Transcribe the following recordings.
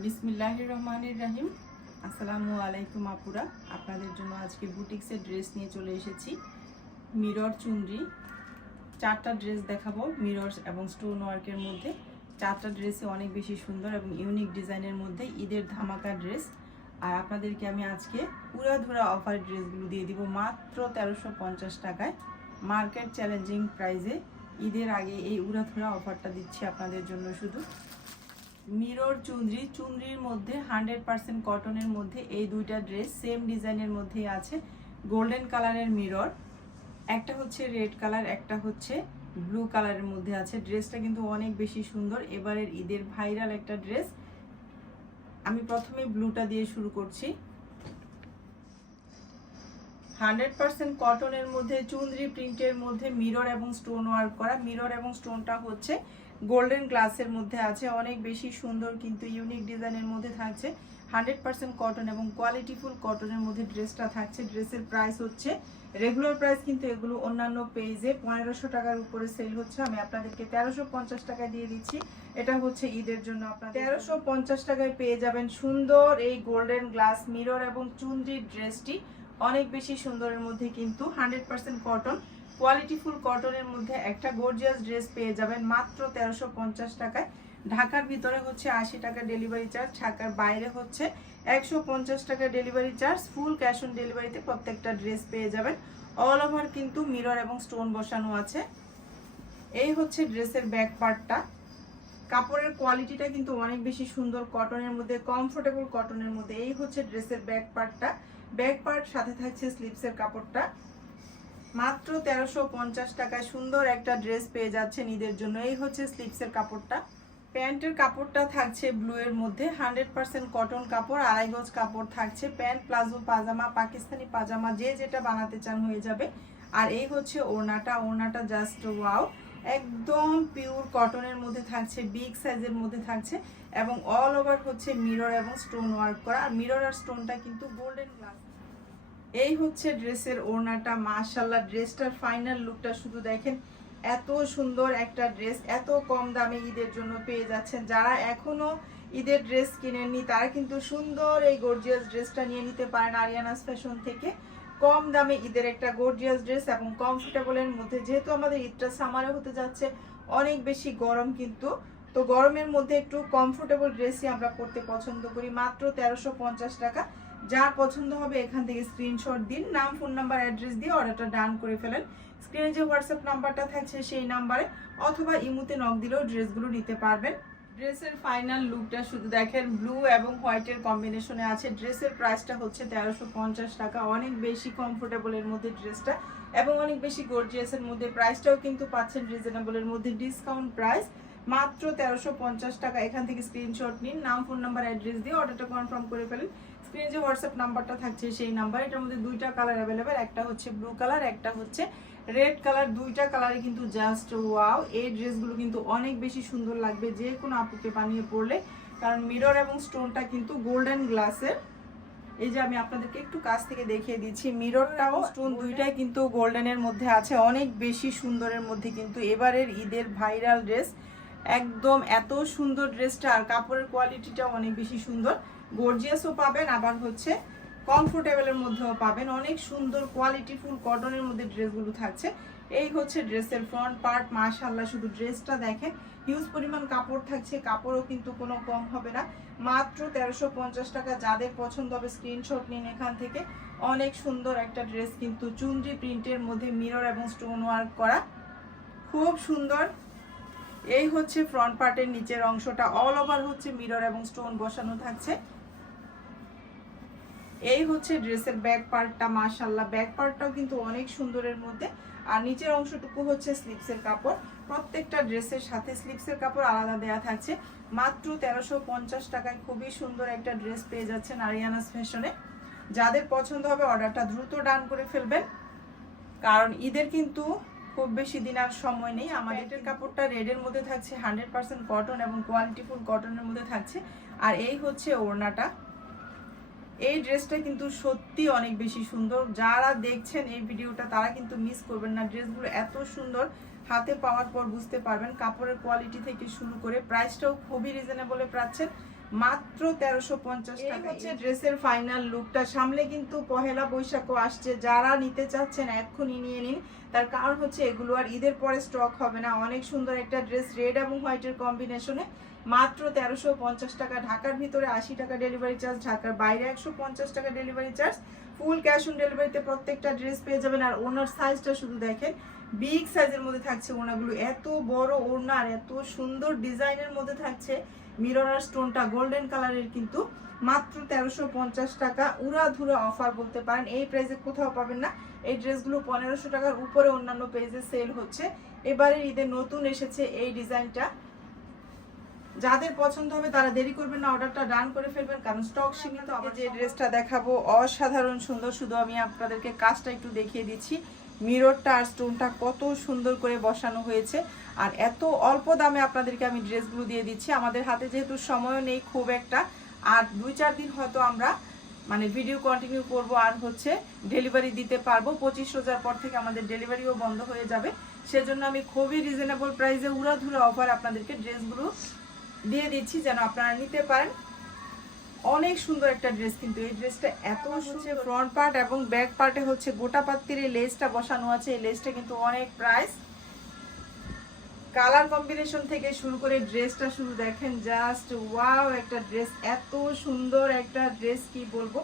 বিসমিল্লাহ রহমানির রাহিম। আসসালামু আলাইকুম আপুরা। আপনাদের জন্য আজকে বুটিক্সের ড্রেস নিয়ে চলে এসেছি। মিরর চুনরি। চারটা ড্রেস দেখাবো মিরর এবং স্টোন ওয়ার্কের মধ্যে। চারটা ড্রেসে অনেক বেশি সুন্দর এবং ইউনিক ডিজাইনের মধ্যে ঈদের ধামাকা ড্রেস। আর আপনাদেরকে আমি আজকে পুরাধুরা অফার ড্রেসগুলো দিয়ে দিব মাত্র তেরোশো পঞ্চাশ টাকায়। মার্কেট চ্যালেঞ্জিং প্রাইজে ঈদের আগে এই উড়াধুরা অফারটা দিচ্ছি আপনাদের জন্য শুধু। মিরর, চুনরি, চুনরির মধ্যে হান্ড্রেড পার্সেন্ট কটনের মধ্যে এই দুইটা ড্রেস, সেম ডিজাইনের মধ্যেই আছে, গোল্ডেন কালারের মিরর। একটা হচ্ছে রেড কালার, একটা হচ্ছে ব্লু কালারের মধ্যে আছে। ড্রেসটা কিন্তু অনেক বেশি সুন্দর। এবারের ঈদের ভাইরাল একটা ড্রেস। আমি প্রথমে ব্লুটা দিয়ে শুরু করছি। হান্ড্রেড পার্সেন্ট কটনের মধ্যে, চুনরি প্রিন্টের মধ্যে মিরর এবং স্টোন ওয়ার্ক করা। মিরর এবং স্টোনটা হচ্ছে গোল্ডেন গ্লাসের মধ্যে আছে, অনেক বেশি সুন্দর কিন্তু ইউনিক ডিজাইনের মধ্যে থাকছে। হান্ড্রেড পার্সেন্ট কটন এবং কোয়ালিটিফুল কটনের মধ্যে ড্রেসটা থাকছে। ড্রেসের প্রাইস হচ্ছে রেগুলার প্রাইস কিন্তু এগুলো অন্যান্য পেজে পনেরোশো টাকার উপরে সেল হচ্ছে। আমি আপনাদেরকে তেরোশো পঞ্চাশ টাকায় দিয়ে দিচ্ছি। এটা হচ্ছে ঈদের জন্য আপনার তেরোশো পঞ্চাশ টাকায় পেয়ে যাবেন সুন্দর এই গোল্ডেন গ্লাস মিরর এবং চুনরির ড্রেসটি অনেক বেশি সুন্দরের মধ্যে কিন্তু হান্ড্রেড পার্সেন্ট কটন কোয়ালিটিফুল কটনের মধ্যে একটা গর্জিয়াস ড্রেস পেয়ে যাবেন মাত্র তেরোশো পঞ্চাশ টাকায়। ঢাকার ভিতরে হচ্ছে আশি টাকা ডেলিভারি চার্জ ঢাকার বাইরে হচ্ছে একশো পঞ্চাশ টাকা delivery charge full cash on ডেলিভারিতে প্রত্যেকটা ড্রেস পেয়ে যাবেন। অল ওভার কিন্তু মিরর এবং স্টোন বসানো আছে। এই হচ্ছে ড্রেসের ব্যাক পার্টটা কাপড়ের কোয়ালিটিটা কিন্তু অনেক বেশি সুন্দর কটনের মধ্যে কমফোর্টেবল কটনের মধ্যে। এই হচ্ছে ড্রেসের ব্যাক পার্টটা ব্যাক পার্ট সাথে থাকছে স্লিপসের কাপড়টা। মাত্র তেরোশো পঞ্চাশ টাকায় সুন্দর একটা ড্রেস পেয়ে যাচ্ছেন ঈদের জন্য। এই হচ্ছে স্লিপসের কাপড়টা। প্যান্টের কাপড়টা থাকছে ব্লু এর মধ্যে, হান্ড্রেড পার্সেন্ট কটন কাপড়, আড়াই গজ কাপড় থাকছে, pant, palazzo, pyjama, Pakistani pyjama, যে যেটা বানাতে চান হয়ে যাবে। আর এই হচ্ছে ওড়নাটা ওড়নাটা জাস্ট ওয়াও একদম পিওর কটনের মধ্যে থাকছে বিগ সাইজের মধ্যে থাকছে, এবং অল ওভার হচ্ছে মিরর এবং স্টোন ওয়ার্ক করা। আর মিরর আর স্টোনটা কিন্তু গোল্ডেন গ্লাস এই হচ্ছে ড্রেসের ওড়নাটা মাশাল্লাহ ড্রেসটার ফাইনাল লুকটা শুধু দেখেন, এত সুন্দর একটা ড্রেস, এত কম দামে ঈদের জন্য পেয়ে যাচ্ছেন। যারা এখনও ঈদের ড্রেস কিনেননি, তারা কিন্তু সুন্দর এই গর্জিয়াস ড্রেসটা নিয়ে নিতে পারেন আরিয়ানাস ফ্যাশন থেকে। কম দামে ঈদের একটা গর্জিয়াস ড্রেস এবং কমফোর্টেবলের মধ্যে, যেহেতু আমাদের ঈদটা সামারে হতে যাচ্ছে, অনেক বেশি গরম কিন্তু। তো গরমের মধ্যে একটু কমফোর্টেবল ড্রেসই আমরা পরতে পছন্দ করি, মাত্র তেরোশো টাকা। যার পছন্দ হবে এখান থেকে স্ক্রিনশট দিন, নাম ফোন নাম্বার অ্যাড্রেস দিয়ে অর্ডারটা ডান করে ফেলেন। স্ক্রিনে যে হোয়াটসঅ্যাপ নাম্বারটা থাকছে সেই নাম্বারে অথবা ইমুতে নক দিলেও ড্রেসগুলো নিতে পারবেন। ড্রেসের ফাইনাল লুকটা শুধু দেখেন ব্লু এবং হোয়াইটের কম্বিনেশনে আছে। ড্রেসের প্রাইসটা হচ্ছে তেরোশো টাকা। অনেক বেশি কমফোর্টেবলের মধ্যে ড্রেসটা এবং অনেক বেশি গর্জিয়াসের মধ্যে প্রাইসটাও কিন্তু পাচ্ছেন রিজনেবলের মধ্যে ডিসকাউন্ট প্রাইস মাত্র তেরোশো পঞ্চাশ টাকা। এখান থেকে স্ক্রিনশট নিন নাম ফোন নাম্বার অ্যাড্রেস দিয়ে অর্ডারটা কনফার্ম করে ফেলেন। স্ক্রিনে যে হোয়াটসঅ্যাপ নাম্বারটা থাকছে সেই নাম্বার এটার মধ্যে দুইটা কালার অ্যাভেলেবেল একটা হচ্ছে ব্লু কালার একটা হচ্ছে রেড কালার দুইটা কালারে কিন্তু জাস্ট ওয়াও এই ড্রেসগুলো কিন্তু অনেক বেশি সুন্দর লাগবে যে কোনো আপুকে বানিয়ে পড়লে কারণ মিরর এবং স্টোনটা কিন্তু গোল্ডেন গ্লাসের এই যে আমি আপনাদেরকে একটু কাছ থেকে দেখিয়ে দিচ্ছি মিররটাও স্টোন দুইটাই কিন্তু গোল্ডেনের মধ্যে আছে অনেক বেশি সুন্দরের মধ্যে কিন্তু এবারের ঈদের ভাইরাল ড্রেস একদম এত সুন্দর ড্রেসটা আর কাপড়ের কোয়ালিটিটাও অনেক বেশি সুন্দর। গর্জিয়াসও পাবেন, আবার হচ্ছে কমফোর্টেবলের মধ্যেও পাবেন। অনেক সুন্দর কোয়ালিটিফুল কটনের মধ্যে ড্রেসগুলো থাকছে। এই হচ্ছে ড্রেসের ফ্রন্ট পার্ট মাশাল্লাহ শুধু ড্রেসটা দেখেন। হিউজ পরিমাণ কাপড় থাকছে, কাপড়ও কিন্তু কোনো কম হবে না। মাত্র তেরোশো টাকা, যাদের পছন্দ হবে স্ক্রিনশট নিন এখান থেকে। অনেক সুন্দর একটা ড্রেস কিন্তু চুনরি প্রিন্টের মধ্যে মিরর এবং স্টোন ওয়ার্ক করা। খুব সুন্দর। এই হচ্ছে ফ্রন্ট পার্টের নিচের অংশটা। অল ওভার হচ্ছে মিরর এবং স্টোন বসানো থাকছে। এই হচ্ছে ড্রেসের ব্যাক পার্টটা মাশাল্লাহ ব্যাক পার্টটাও কিন্তু অনেক সুন্দরের মধ্যে। আর নিচের অংশটুকু হচ্ছে স্লিপসের কাপড়। প্রত্যেকটা ড্রেসের সাথে স্লিপসের কাপড় আলাদা দেয়া থাকছে। মাত্র তেরোশো পঞ্চাশ টাকায় খুবই সুন্দর একটা ড্রেস পেয়ে যাচ্ছেন আরিয়ানাস ফ্যাশনে যাদের পছন্দ হবে অর্ডারটা দ্রুত ডান করে ফেলবেন। কারণ ঈদের কিন্তু খুব বেশি দিন আর সময় নেই। আমার এটার কাপড়টা রেডের মধ্যে থাকছে হান্ড্রেড পার্সেন্ট কটন এবং কোয়ালিটিফুল কটনের মধ্যে থাকছে। আর এই হচ্ছে ওড়নাটা। এই ড্রেসটা কিন্তু সত্যি অনেক বেশি সুন্দর। যারা দেখছেন এই ভিডিওটা তারা কিন্তু মিস করবেন না। ড্রেসগুলো এত সুন্দর। হাতে পাওয়ার পর বুঝতে পারবেন কাপড়ের কোয়ালিটি থেকে শুরু করে প্রাইসটাও খুবই রিজনেবলে পাচ্ছেন। মাত্র তেরোশো পঞ্চাশ টাকা। হচ্ছে ড্রেসের ফাইনাল লুকটা সামনে কিন্তু পহেলা বৈশাখও আসছে। যারা নিতে চাচ্ছেন এক্ষুনি নিয়ে নিন। তার কারণ হচ্ছে এগুলো আর ঈদের পরে স্টক হবে না। অনেক সুন্দর একটা ড্রেস রেড এবং হোয়াইটের কম্বিনেশনে মাত্র তেরোশো পঞ্চাশ টাকা। ঢাকার ভিতরে আশি টাকা ডেলিভারি চার্জ ঢাকার বাইরে একশো পঞ্চাশ টাকা delivery charge full cash on ডেলিভারিতে প্রত্যেকটা ড্রেস পেয়ে যাবেন। আর ওনার সাইজটা শুধু দেখেন। বিগ সাইজের মধ্যে থাকছে ওনাগুলো। এত বড় ওড়না আর এত সুন্দর ডিজাইনের মধ্যে থাকছে। মিরর স্টোনটা গোল্ডেন কালারের কিন্তু মাত্র তেরোশো পঞ্চাশ টাকা। উড়াধুরা অফার বলতে পারেন। এই প্রাইসে কোথাও পাবেন না। এই ড্রেসগুলো পনেরোশো টাকার উপরে অন্যান্য পেজে সেল হচ্ছে। এবারে ঈদে নতুন এসেছে এই ডিজাইনটা। যাদের পছন্দ হবে তারা দেরি করবেন না অর্ডারটা ডান করে ফেলবেন। কারণ স্টক সীমিত আবার যে ড্রেসটা দেখাবো অসাধারণ সুন্দর। শুধু আমি আপনাদেরকে কাজটা একটু দেখিয়ে দিচ্ছি। মিররটা আর স্টোনটা কত সুন্দর করে বসানো হয়েছে। আর এত অল্প দামে আপনাদেরকে আমি ড্রেসগুলো দিয়ে দিচ্ছি। আমাদের হাতে যেহেতু সময়ও নেই খুব একটা। আর দুই চার দিন হয়তো আমরা মানে ভিডিও কন্টিনিউ করব আর হচ্ছে ডেলিভারি দিতে পারব। পঁচিশ রোজার পর থেকে আমাদের ডেলিভারিও বন্ধ হয়ে যাবে। সেজন্য আমি খুবই রিজনেবল প্রাইসে উড়াধুরা অফার আপনাদেরকে ড্রেসগুলো দিয়ে দিচ্ছি যেন আপনারা নিতে পারেন। অনেক সুন্দর একটা ড্রেস কিন্তু এই ড্রেসটা এত হচ্ছে ফ্রন্ট পার্ট এবং ব্যাক পার্টে হচ্ছে গোটা পাত্তির এই লেসটা বসানো আছে। এই লেসটা কিন্তু অনেক প্রাইস কালার কম্বিনেশন থেকে শুরু করে ড্রেসটা শুরু দেখেন জাস্ট ওয়াও একটা ড্রেস এত সুন্দর একটা ড্রেস কি বলব?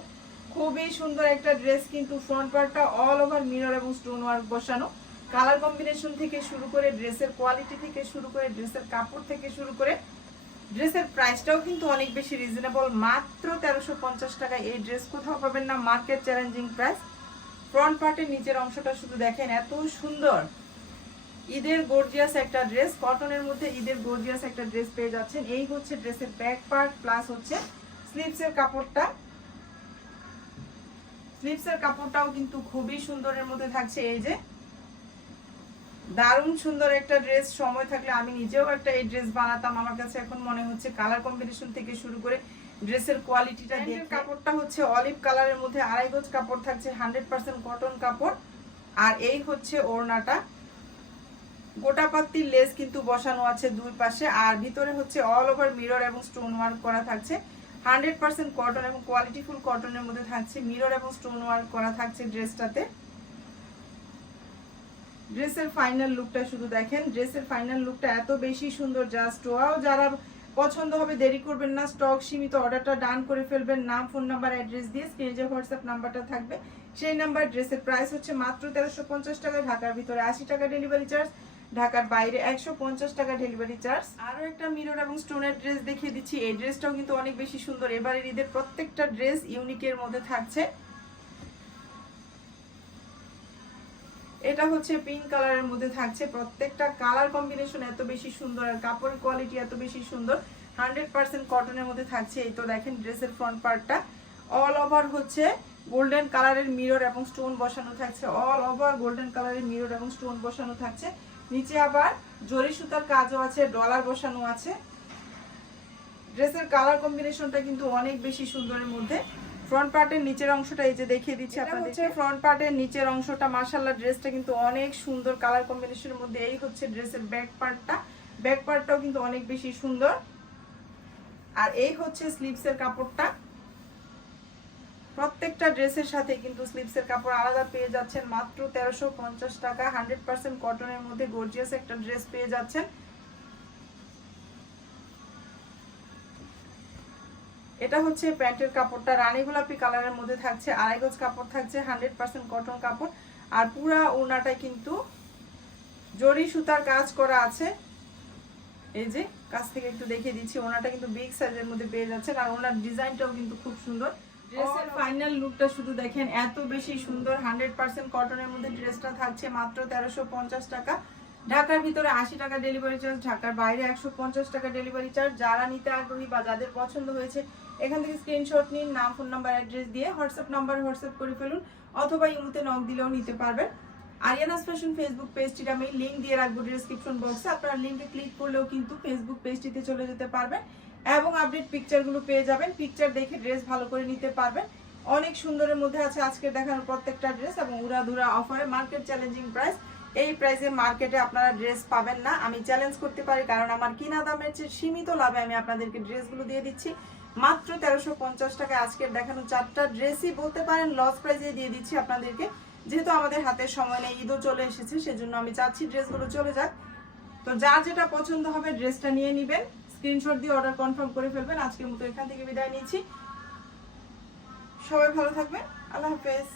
খুবই সুন্দর একটা ড্রেস কিন্তু ফ্রন্ট পার্টটা অল ওভার মিরর এবং স্টোন ওয়ার্ক বসানো। কালার কম্বিনেশন থেকে শুরু করে ড্রেসের কোয়ালিটি থেকে শুরু করে ড্রেসের কাপড় থেকে শুরু করে ড্রেসের প্রাইসটাও কিন্তু অনেক বেশি রিজনেবল মাত্র তেরোশো পঞ্চাশ টাকা এই ড্রেস কোথাও পাবেন না মার্কেট চ্যালেঞ্জিং প্রাইস ফ্রন্ট পার্টের নিচের অংশটা শুধু দেখেন, এত সুন্দর। ঈদের গর্জিয়াস একটা ড্রেস কটনের মধ্যে ঈদের গর্জিয়াস একটা ড্রেস পেয়ে যাচ্ছেন। এই হচ্ছে ড্রেসের ব্যাক পার্ট প্লাস হচ্ছে স্লিভসের কাপড়টা। স্লিভসের কাপড়টাও কিন্তু খুবই সুন্দরের মধ্যে থাকছে। এই যে দারুণ সুন্দর একটা ড্রেস সময় থাকলে আমি নিজেও একটা এই ড্রেস বানাতাম। আমার কাছে এখন মনে হচ্ছে কালার কম্বিনেশন থেকে শুরু করে ড্রেসের কোয়ালিটিটা কাপড়টা হচ্ছে অলিভ কালারের মধ্যে আড়াই গজ কাপড় থাকছে হান্ড্রেড পার্সেন্ট কটন কাপড়। আর এই হচ্ছে ওড়নাটা। গোটা পাত্তির লেস কিন্তু বসানো আছে দুই পাশে। আর ভিতরে হচ্ছে অল ওভার মিরর এবং স্টোন ওয়ার্ক করা থাকছে। হান্ড্রেড পার্সেন্ট কটন এবং কোয়ালিটিফুল কটনের মধ্যে থাকছে। মিরর এবং স্টোন ওয়ার্ক করা থাকছে ড্রেসটাতে ড্রেসের ফাইনাল লুকটা শুধু দেখেন, ড্রেসের ফাইনাল লুকটা এত বেশি সুন্দর জাস্ট ওয়াও যারা পছন্দ হবে দেরি করবেন না স্টক সীমিত অর্ডারটা ডান করে ফেলবেন, নাম ফোন নাম্বার অ্যাড্রেস দিয়ে স্ক্রিনে যে হোয়াটসঅ্যাপ নাম্বারটা থাকবে, সেই নাম্বার ড্রেসের প্রাইস হচ্ছে মাত্র তেরোশো পঞ্চাশ টাকা ঢাকার ভিতরে আশি টাকা ডেলিভারি চার্জ ঢাকার বাইরে একশো পঞ্চাশ টাকা ডেলিভারি চার্জ আরও একটা মিরর এবং স্টোনের ড্রেস দেখিয়ে দিচ্ছি, এই ড্রেসটাও কিন্তু অনেক বেশি সুন্দর, এবারের ঈদের প্রত্যেকটা ড্রেস ইউনিকের মধ্যে থাকছে। এটা হচ্ছে পিঙ্ক কালারের মধ্যে থাকছে। প্রত্যেকটা কালার কম্বিনেশন এত বেশি সুন্দর আর কাপড়ের কোয়ালিটি এত বেশি সুন্দর। হান্ড্রেড পার্সেন্ট কটনের মধ্যে থাকছে। এই তো দেখেন ড্রেসের ফ্রন্ট পার্টটা অল ওভার হচ্ছে গোল্ডেন কালারের মিরর এবং স্টোন বসানো থাকছে। অল ওভার গোল্ডেন কালারের মিরর এবং স্টোন বসানো থাকছে। নিচে আবার জরি সুতার কাজও আছে ডলার বসানো আছে। ড্রেসের কালার কম্বিনেশনটা কিন্তু অনেক বেশি সুন্দরের মধ্যে। ফ্রন্ট পার্টের নিচের অংশটা এই যে দেখিয়ে দিচ্ছি আপনাদের ফ্রন্ট পার্টের নিচের অংশটা মার্শাল্লাহ ড্রেসটা কিন্তু অনেক সুন্দর কালার কম্বিনেশনের মধ্যে এই হচ্ছে ড্রেসের ব্যাক পার্টটা ব্যাক পার্টটাও কিন্তু অনেক বেশি সুন্দর। আর এই হচ্ছে স্লিভসের কাপড়টা। প্রত্যেকটা ড্রেসের সাথে কিন্তু স্লিভসের কাপড় আলাদা পেয়ে যাচ্ছেন। মাত্র তেরোশো পঞ্চাশ টাকা হান্ড্রেড পার্সেন্ট কটনের মধ্যে গর্জিয়াস একটা ড্রেস পেয়ে যাচ্ছেন। এটা হচ্ছে প্যান্টের কাপড়টা। রানী গোলাপি কালারের মধ্যে থাকছে আড়াই গজ কাপড় থাকছে হান্ড্রেড পার্সেন্ট কটন কাপড়। আর পুরা ওড়নাটায় কিন্তু জরি সুতার কাজ করা আছে। এই যে কাছ থেকে একটু দেখিয়ে দিচ্ছি ওনাটা কিন্তু বিগ সাইজের মধ্যে পেয়ে যাচ্ছে আর ওনার ডিজাইনটাও কিন্তু খুব সুন্দর। ড্রেসের ফাইনাল লুকটা শুধু দেখেন এত বেশি সুন্দর হান্ড্রেড পার্সেন্ট কটনের মধ্যে ড্রেসটা থাকছে মাত্র তেরোশো পঞ্চাশ টাকা। ঢাকার ভিতরে আশি টাকা ডেলিভারি চার্জ ঢাকার বাইরে একশো পঞ্চাশ টাকা ডেলিভারি চার্জ যারা নিতে আগ্রহী বা যাদের পছন্দ হয়েছে এখান থেকে স্ক্রিনশট নিন, নাম ফোন নাম্বার অ্যাড্রেস দিয়ে হোয়াটসঅ্যাপ নাম্বার হোয়াটসঅ্যাপ করে ফেলুন, অথবা ইমুতে নক দিলেও নিতে পারবেন। আরিয়ানাস ফ্যাশন ফেসবুক পেজটির আমি লিঙ্ক দিয়ে রাখব ডিসক্রিপশন বক্সে আপনারা লিঙ্কে ক্লিক করলেও কিন্তু ফেসবুক পেজটিতে চলে যেতে পারবেন এবং আপডেট পিকচারগুলো পেয়ে যাবেন। পিকচার দেখে ড্রেস ভালো করে নিতে পারবেন। অনেক সুন্দরের মধ্যে আছে আজকে দেখানোর প্রত্যেকটা ড্রেস এবং উড়াধুরা অফারে মার্কেট চ্যালেঞ্জিং প্রাইস এই প্রাইসে মার্কেটে আপনারা ড্রেস পাবেন না। আমি চ্যালেঞ্জ করতে পারি কারণ আমার কিনা দামের চেয়ে সীমিত লাভে আমি আপনাদেরকে ড্রেসগুলো দিয়ে দিচ্ছি। মাত্র তেরোশো পঞ্চাশ টাকায় আজকের দেখানো চারটা ড্রেসই বলতে পারেন লস প্রাইজে দিয়ে দিচ্ছি আপনাদেরকে। যেহেতু আমাদের হাতে সময় নেই, ঈদও চলে এসেছে, সেজন্য আমি চাচ্ছি ড্রেসগুলো চলে যাক। তো যার যেটা পছন্দ হবে ড্রেসটা নিয়ে নেবেন স্ক্রিনশট দিয়ে অর্ডার কনফার্ম করে ফেলবেন। আজকের মতো এখান থেকে বিদায় নিচ্ছি। সবাই ভালো থাকবেন, আল্লাহ হাফেজ।